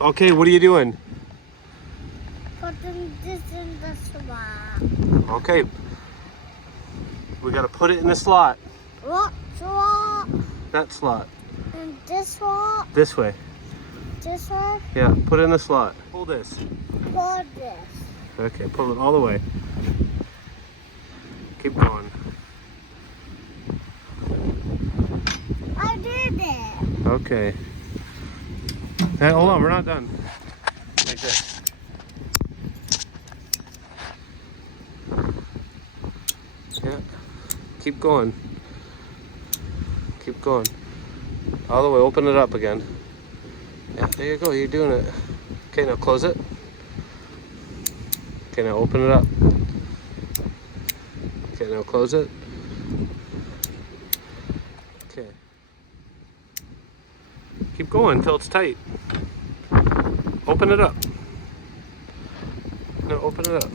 Okay, what are you doing? Putting this in the slot. Okay. We gotta put it in the slot. What slot? That slot. And this slot? This way. This one? Yeah, put it in the slot. Pull this. Pull this. Okay, pull it all the way. Keep going. I did it. Okay. Hey, hold on, we're not done. Like this. Yeah. Keep going. Keep going. All the way, open it up again. Yeah, there you go, you're doing it. Okay, now close it. Okay, now open it up. Okay, now close it. Okay. Keep going until it's tight. Open it up. No, open it up.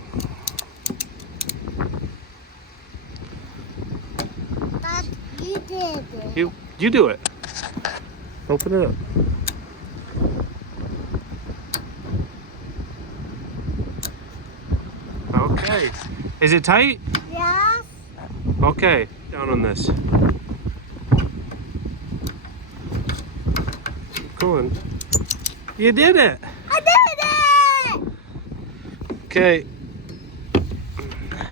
Dad, you did it. You do it. Open it up. Okay. Is it tight? Yes. Okay. Down on this. Keep going. You did it. I did it. Okay.